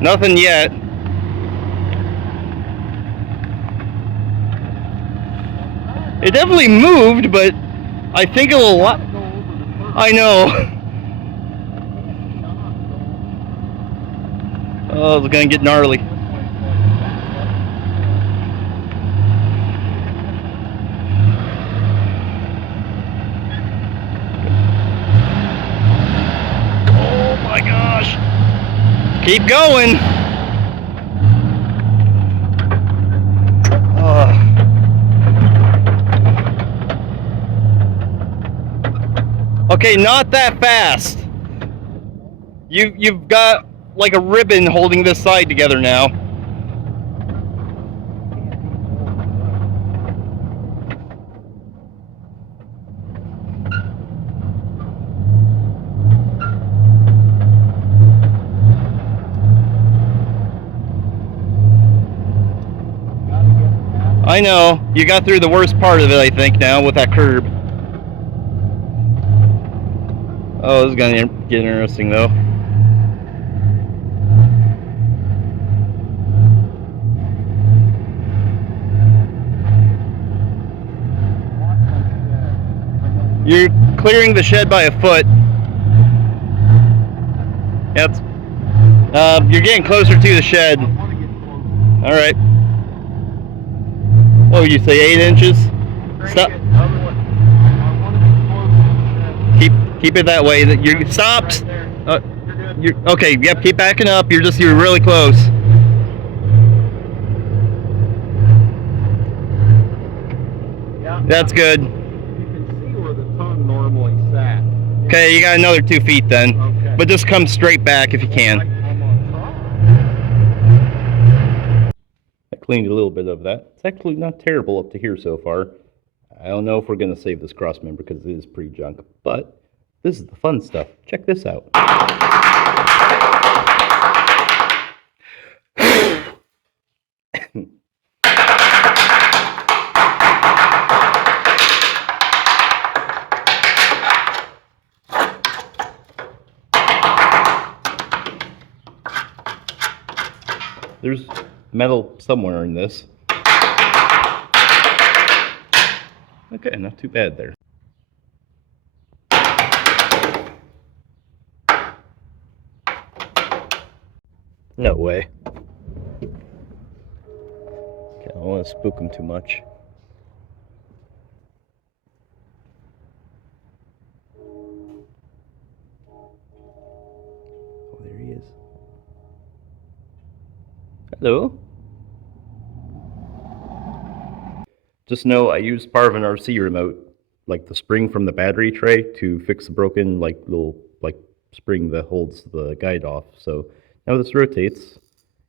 Nothing yet. It definitely moved, but I think it will. I know. Oh, it's gonna get gnarly. Oh my gosh. Keep going. Okay, not that fast. You've got like a ribbon holding this side together now. I know. You got through the worst part of it, I think, now with that curb. Oh, this is gonna get interesting though. You're clearing the shed by a foot. That's. You're getting closer to the shed. All right. What would you say, 8 inches? Stop. Keep it that way. That you stops. You're okay. Yep. Keep backing up. You're really close. Yeah. That's good. You can see where the tongue normally sat. Okay, you got another 2 feet then. Okay. But just come straight back if you can. I cleaned a little bit of that. It's actually not terrible up to here so far. I don't know if we're going to save this cross member because it is pretty junk, but this is the fun stuff. Check this out. There's metal somewhere in this. Okay, not too bad there. No way. Okay, I don't want to spook him too much. Oh, there he is. Hello. Just know I used part of an RC remote, like the spring from the battery tray, to fix the broken little spring that holds the guide off. So now this rotates,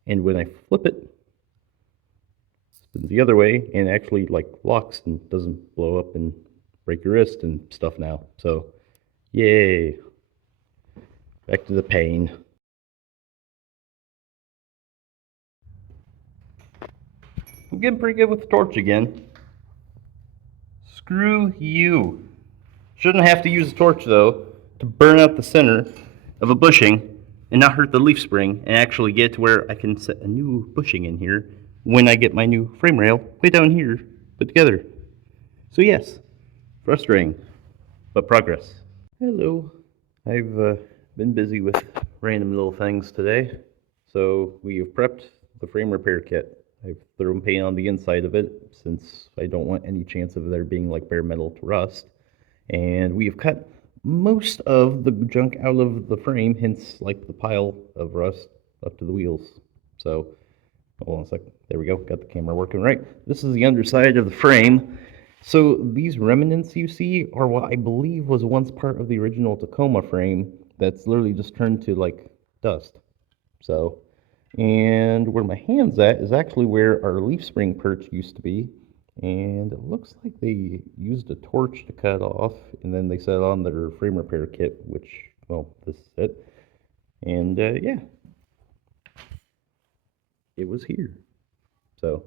and when I flip it, it spins the other way and actually locks and doesn't blow up and break your wrist and stuff now. So yay. Back to the pain. I'm getting pretty good with the torch again. Screw you. Shouldn't have to use a torch though to burn out the center of a bushing and not hurt the leaf spring and actually get to where I can set a new bushing in here when I get my new frame rail way down here put together. So yes, frustrating, but progress. Hello. I've been busy with random little things today. So we have prepped the frame repair kit. I've thrown paint on the inside of it since I don't want any chance of there being bare metal to rust. And we have cut most of the junk out of the frame, hence the pile of rust up to the wheels. So, hold on a sec. There we go. Got the camera working right. This is the underside of the frame. So these remnants you see are what I believe was once part of the original Tacoma frame that's literally just turned to dust. So, and where my hand's at is actually where our leaf spring perch used to be. And it looks like they used a torch to cut off, and then they set on their frame repair kit, which, well, this is it. And yeah, it was here. So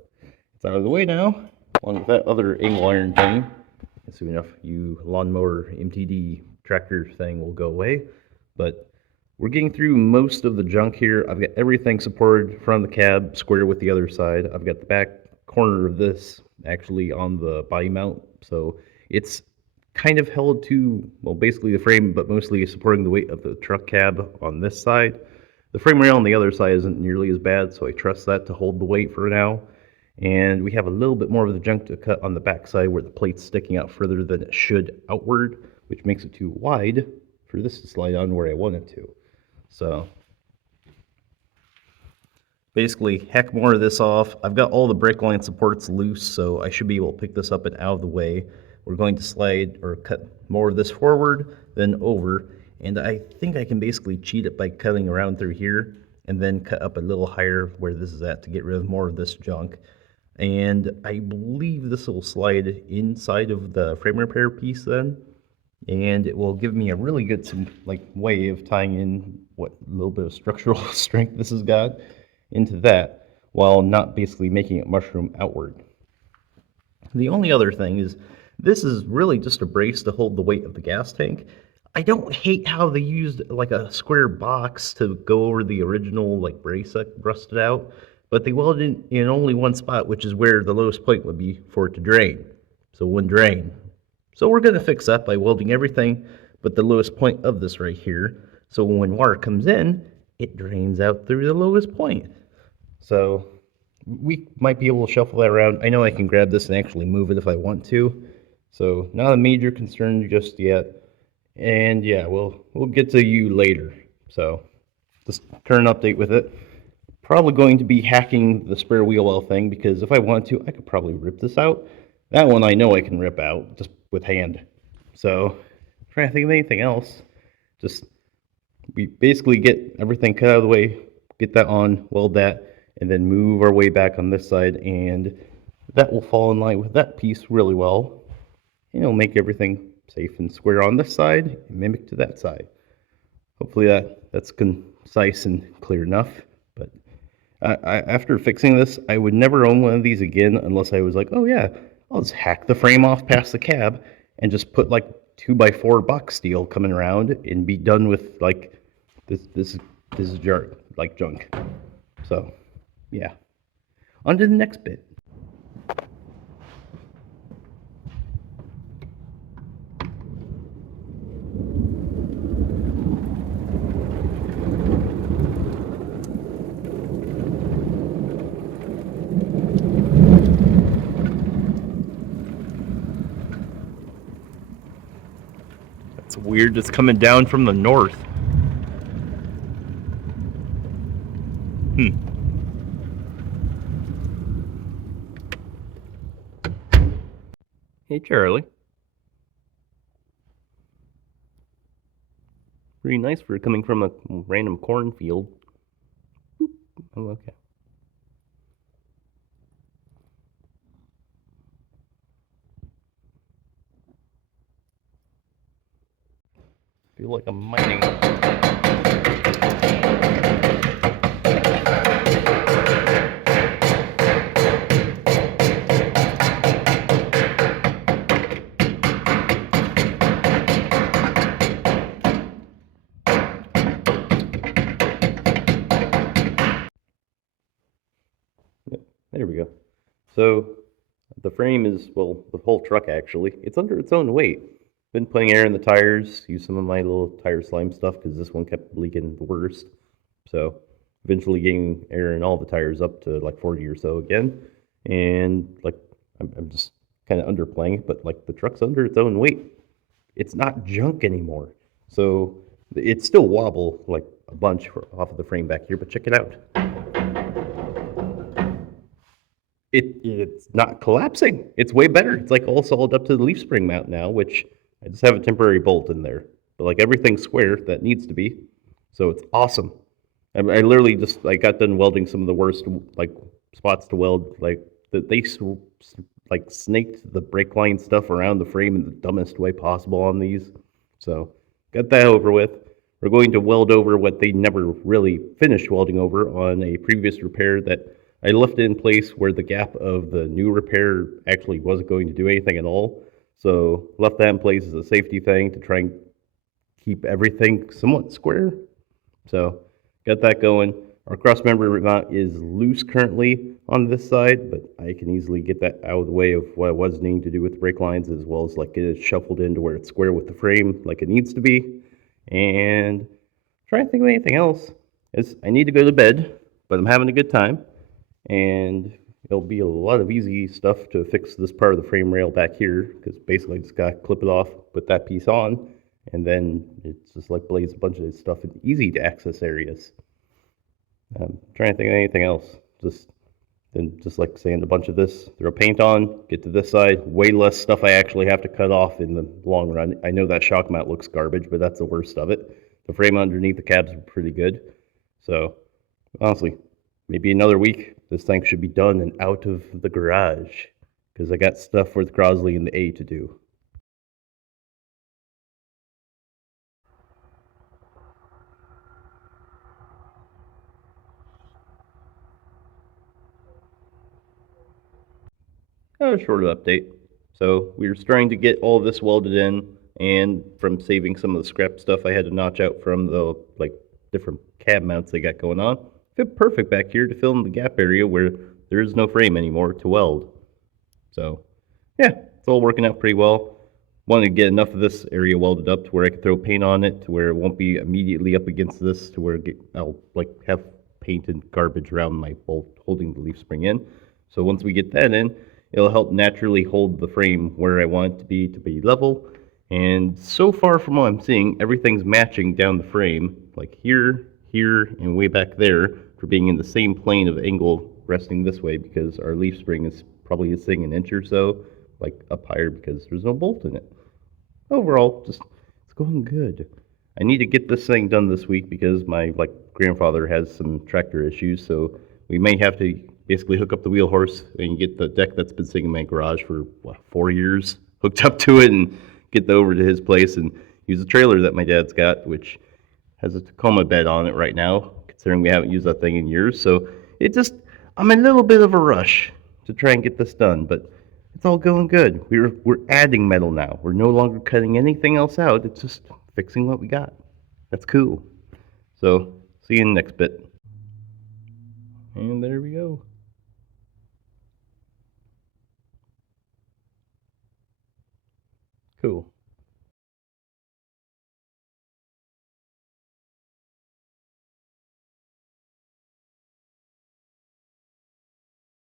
it's out of the way now, along with that other angle iron thing. Soon enough, you lawnmower MTD tractor thing will go away. But We're getting through most of the junk here. I've got everything supported from the cab square with the other side. I've got the back corner of this actually on the body mount, so it's kind of held to, well, basically the frame, but mostly supporting the weight of the truck cab on this side. The frame rail on the other side isn't nearly as bad, so I trust that to hold the weight for now. And we have a little bit more of the junk to cut on the back side where the plate's sticking out further than it should outward, which makes it too wide for this to slide on where I want it to. So basically heck more of this off. I've got all the brake line supports loose, so I should be able to pick this up and out of the way. We're going to slide or cut more of this forward, then over, and I think I can basically cheat it by cutting around through here and then cut up a little higher where this is at to get rid of more of this junk. And I believe this will slide inside of the frame repair piece then, and it will give me a really good way of tying in what little bit of structural strength this has got into that, while not basically making it mushroom outward. The only other thing is, this is really just a brace to hold the weight of the gas tank. I don't hate how they used like a square box to go over the original brace that rusted out, but they welded in only one spot, which is where the lowest point would be for it to drain. So it wouldn't drain. So we're going to fix that by welding everything but the lowest point of this right here. So when water comes in, it drains out through the lowest point. So we might be able to shuffle that around. I know I can grab this and actually move it if I want to. So not a major concern just yet. And yeah, we'll get to you later. So just current update with it. Probably going to be hacking the spare wheel well thing, because if I want to, I could probably rip this out. That one I know I can rip out just with hand. So trying to think of anything else. Just we basically get everything cut out of the way, get that on, weld that, and then move our way back on this side, and that will fall in line with that piece really well. And it'll make everything safe and square on this side and mimic to that side. Hopefully that's concise and clear enough. But after fixing this, I would never own one of these again unless I was like, oh yeah, I'll just hack the frame off past the cab and just put 2x4 box steel coming around and be done with this is junk. So yeah, on to the next bit. It's weird, it's coming down from the north. Hey, Charlie. Pretty nice for coming from a random cornfield. Oh, okay. Feel like I'm mining. There we go. So the frame is, well, the whole truck actually, it's under its own weight. Been putting air in the tires, used some of my little tire slime stuff because this one kept leaking the worst. So eventually getting air in all the tires up to 40 or so again. And I'm just kind of underplaying it, but the truck's under its own weight. It's not junk anymore. So it still wobble a bunch off of the frame back here, but check it out. It's not collapsing. It's way better. It's all solid up to the leaf spring mount now, which I just have a temporary bolt in there. But everything's square that needs to be. So it's awesome. I literally just got done welding some of the worst spots to weld. They snaked the brake line stuff around the frame in the dumbest way possible on these. So got that over with. We're going to weld over what they never really finished welding over on a previous repair that I left it in place where the gap of the new repair actually wasn't going to do anything at all. So left that in place as a safety thing to try and keep everything somewhat square. So got that going. Our crossmember mount is loose currently on this side, but I can easily get that out of the way of what I was needing to do with the brake lines, as well as like get it shuffled into where it's square with the frame like it needs to be. And trying to think of anything else. Is I need to go to bed, but I'm having a good time, and it'll be a lot of easy stuff to fix this part of the frame rail back here, because basically I just gotta clip it off, put that piece on, and then it's just like blaze a bunch of stuff in easy to access areas. Trying to think of anything else. Just like sand a bunch of this, throw paint on, get to this side. Way less stuff I actually have to cut off in the long run. I know that shock mount looks garbage, but that's the worst of it. The frame underneath the cabs are pretty good. So honestly, maybe another week, this thing should be done and out of the garage, because I got stuff with Crosley and the A to do. A short update. So we were starting to get all this welded in, and from saving some of the scrap stuff I had to notch out from the like different cab mounts they got going on, fit perfect back here to fill in the gap area where there is no frame anymore to weld. So yeah, it's all working out pretty well. Wanted to get enough of this area welded up to where I could throw paint on it, to where it won't be immediately up against this, to where I'll like have paint and garbage around my bolt holding the leaf spring in. So once we get that in, it'll help naturally hold the frame where I want it to be level. And so far from what I'm seeing, everything's matching down the frame, like here, here, and way back there, for being in the same plane of angle resting this way, because our leaf spring is probably sitting an inch or so like up higher because there's no bolt in it. Overall, just it's going good. I need to get this thing done this week because my like grandfather has some tractor issues, so we may have to basically hook up the wheel horse and get the deck that's been sitting in my garage for 4 years hooked up to it, and get that over to his place and use the trailer that my dad's got, which has a Tacoma bed on it right now, considering we haven't used that thing in years. So it just, I'm in a little bit of a rush to try and get this done, but it's all going good. We're adding metal now. We're no longer cutting anything else out. It's just fixing what we got. That's cool. So see you in the next bit. And there we go. Cool.